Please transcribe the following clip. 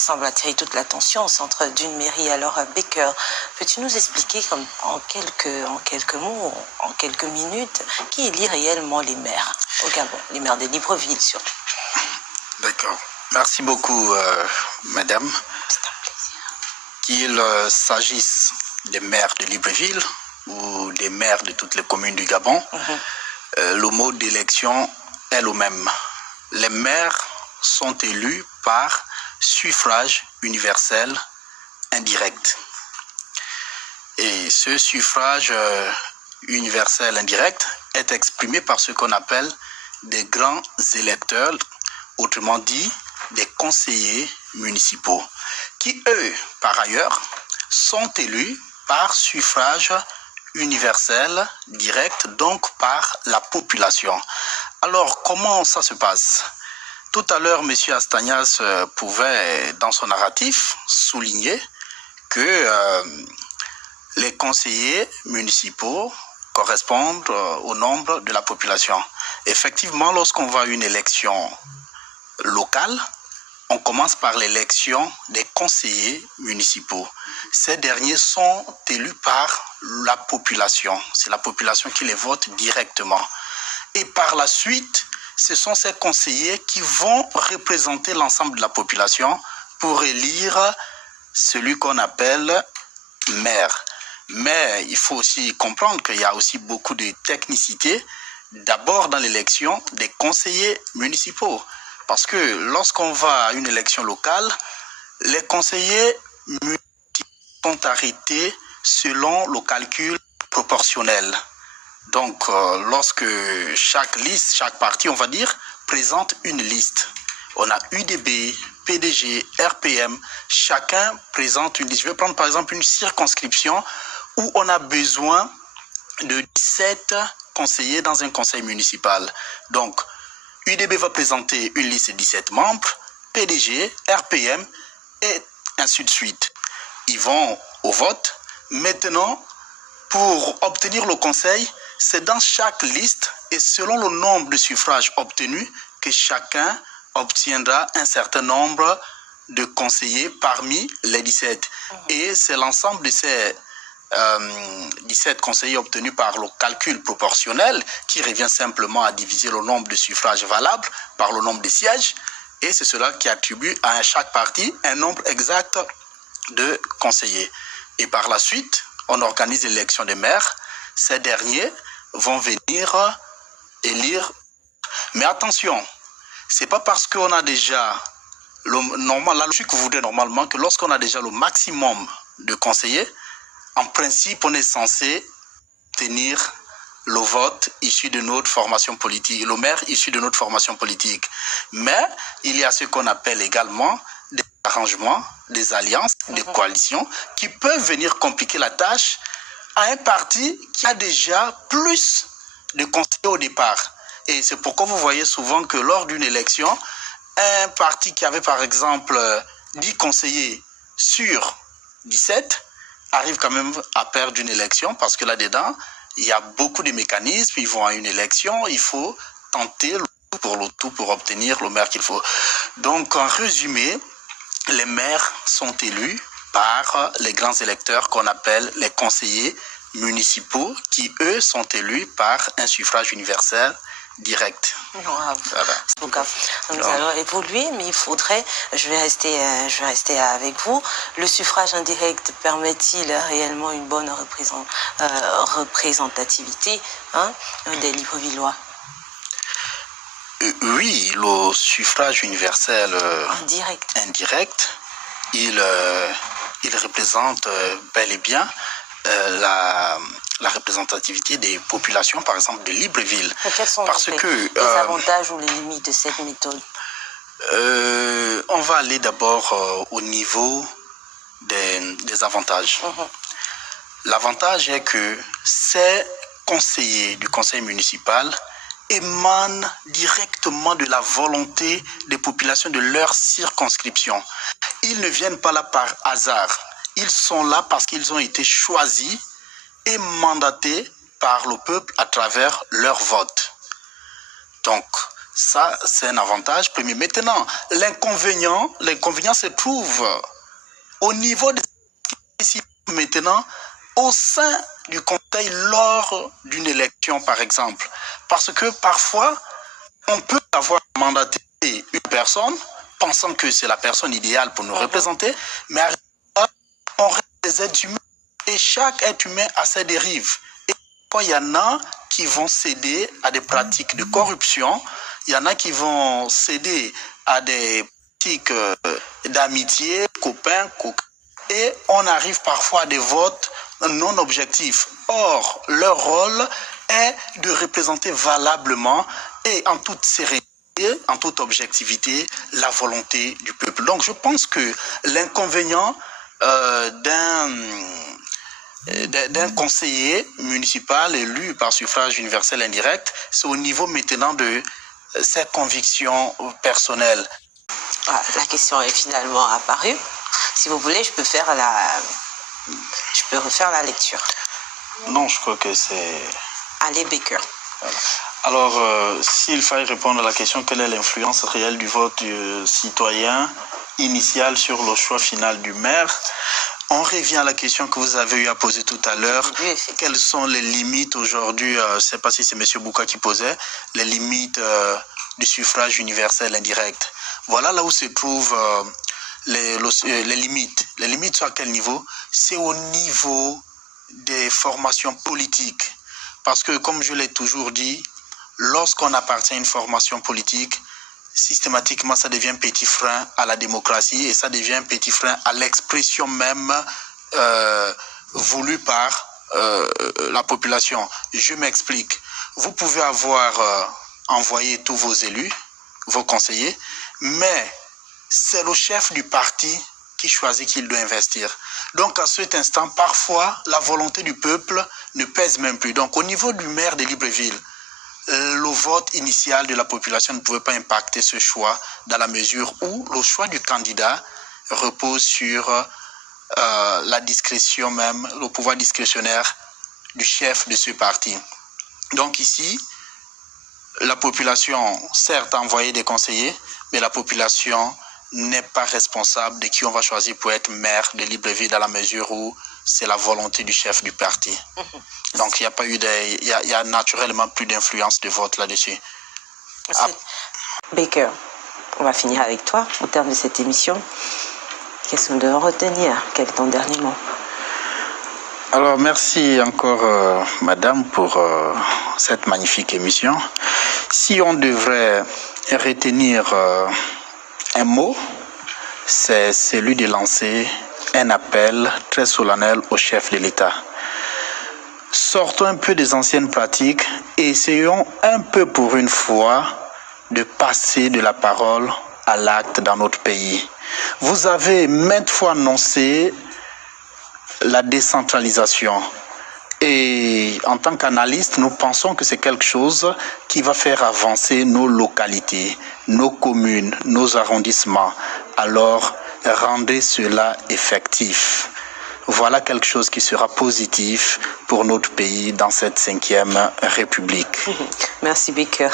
semble attirer toute l'attention au centre d'une mairie. Alors, Baker, peux-tu nous expliquer en quelques mots, en quelques minutes, qui élit réellement les maires au Gabon, les maires de Libreville surtout? D'accord. Merci beaucoup, madame. C'est un plaisir. Qu'il s'agisse des maires de Libreville ou des maires de toutes les communes du Gabon, le mot d'élection est le même. Les maires sont élus par suffrage universel indirect. Et ce suffrage universel indirect est exprimé par ce qu'on appelle des grands électeurs, autrement dit des conseillers municipaux, qui eux, par ailleurs, sont élus par suffrage universel direct, donc par la population. Alors, comment ça se passe? Tout à l'heure, M. Astagnas pouvait, dans son narratif, souligner que les conseillers municipaux correspondent au nombre de la population. Effectivement, lorsqu'on va à une élection locale, on commence par l'élection des conseillers municipaux. Ces derniers sont élus par la population. C'est la population qui les vote directement. Et par la suite, ce sont ces conseillers qui vont représenter l'ensemble de la population pour élire celui qu'on appelle maire. Mais il faut aussi comprendre qu'il y a aussi beaucoup de technicité, d'abord dans l'élection des conseillers municipaux. Parce que lorsqu'on va à une élection locale, les conseillers municipaux sont arrêtés selon le calcul proportionnel. Donc, lorsque chaque liste, chaque parti, on va dire, présente une liste. On a UDB, PDG, RPM, chacun présente une liste. Je vais prendre par exemple une circonscription où on a besoin de 17 conseillers dans un conseil municipal. Donc, UDB va présenter une liste de 17 membres, PDG, RPM et ainsi de suite. Ils vont au vote. Maintenant, pour obtenir le conseil, c'est dans chaque liste et selon le nombre de suffrages obtenus que chacun obtiendra un certain nombre de conseillers parmi les 17. Et c'est l'ensemble de ces 17 conseillers obtenus par le calcul proportionnel qui revient simplement à diviser le nombre de suffrages valables par le nombre de sièges. Et c'est cela qui attribue à chaque parti un nombre exact de conseillers. Et par la suite, on organise l'élection des maires. Ces derniers vont venir élire. Mais attention, c'est pas parce qu'on a déjà la logique voudrait normalement que lorsqu'on a déjà le maximum de conseillers, en principe, on est censé tenir le vote issu de notre formation politique, le maire issu de notre formation politique. Mais il y a ce qu'on appelle également des arrangements, des alliances, des coalitions qui peuvent venir compliquer la tâche à un parti qui a déjà plus de conseillers au départ. Et c'est pourquoi vous voyez souvent que lors d'une élection, un parti qui avait par exemple 10 conseillers sur 17 arrive quand même à perdre une élection parce que là-dedans, il y a beaucoup de mécanismes. Ils vont à une élection, il faut tenter le tout pour obtenir le maire qu'il faut. Donc, en résumé, les maires sont élus par les grands électeurs qu'on appelle les conseillers municipaux qui, eux, sont élus par un suffrage universel direct. Voilà. Donc, nous allons évoluer, mais il faudrait, je vais rester avec vous. Le suffrage indirect permet-il réellement une bonne représentativité des Librevillois? Oui, le suffrage universel indirect, il représente bel et bien la représentativité des populations, par exemple, de Libreville. Mais quels sont les avantages ou les limites de cette méthode? On va aller d'abord au niveau des avantages. L'avantage est que ces conseillers du conseil municipal émanent directement de la volonté des populations de leur circonscription. Ils ne viennent pas là par hasard. Ils sont là parce qu'ils ont été choisis et mandatés par le peuple à travers leur vote. Donc, Ça, c'est un avantage premier. Maintenant, l'inconvénient se trouve au niveau des maintenant au sein du conseil lors d'une élection, par exemple. Parce que parfois, on peut avoir mandaté une personne pensant que c'est la personne idéale pour nous représenter, mais on reste des êtres humains et chaque être humain a ses dérives. Et il y en a qui vont céder à des pratiques de corruption, il y en a qui vont céder à des pratiques d'amitié, copains, et on arrive parfois à des votes non objectifs. Or, leur rôle est de représenter valablement et en toute sérénité, en toute objectivité, la volonté du peuple. Donc, je pense que l'inconvénient d'un conseiller municipal élu par suffrage universel indirect, c'est au niveau maintenant de ses convictions personnelles. Ah, la question est finalement apparue. Si vous voulez, je peux refaire la lecture. Non, je crois que c'est... Allez, Baker. Voilà. Alors, s'il fallait répondre à la question, quelle est l'influence réelle du vote citoyen initial sur le choix final du maire? On revient à la question que vous avez eu à poser tout à l'heure. Quelles sont les limites aujourd'hui, je ne sais pas si c'est M. Bouka qui posait, les limites du suffrage universel indirect. Voilà là où se trouvent les limites. Les limites sont à quel niveau? C'est au niveau des formations politiques. Parce que, comme je l'ai toujours dit, lorsqu'on appartient à une formation politique, systématiquement, ça devient un petit frein à la démocratie et ça devient un petit frein à l'expression même voulue par la population. Je m'explique. Vous pouvez avoir envoyé tous vos élus, vos conseillers, mais c'est le chef du parti qui choisit qui il doit investir. Donc, à cet instant, parfois, la volonté du peuple ne pèse même plus. Donc, au niveau du maire de Libreville, le vote initial de la population ne pouvait pas impacter ce choix dans la mesure où le choix du candidat repose sur la discrétion même, le pouvoir discrétionnaire du chef de ce parti. Donc ici, la population, certes, a envoyé des conseillers, mais la population n'est pas responsable de qui on va choisir pour être maire de Libreville dans la mesure où c'est la volonté du chef du parti. Donc, il n'y a pas eu il y a naturellement plus d'influence de vote là-dessus. Baker, on va finir avec toi au terme de cette émission. Qu'est-ce que nous devons retenir? Quel est ton dernier mot? Alors, merci encore, madame, pour cette magnifique émission. Si on devrait retenir un mot, c'est celui de lancer un appel très solennel au chef de l'État. Sortons un peu des anciennes pratiques et essayons un peu pour une fois de passer de la parole à l'acte dans notre pays. Vous avez maintes fois annoncé la décentralisation. Et en tant qu'analyste, nous pensons que c'est quelque chose qui va faire avancer nos localités, nos communes, nos arrondissements. Alors, rendez cela effectif. Voilà quelque chose qui sera positif pour notre pays dans cette 5e République. Merci, Baker.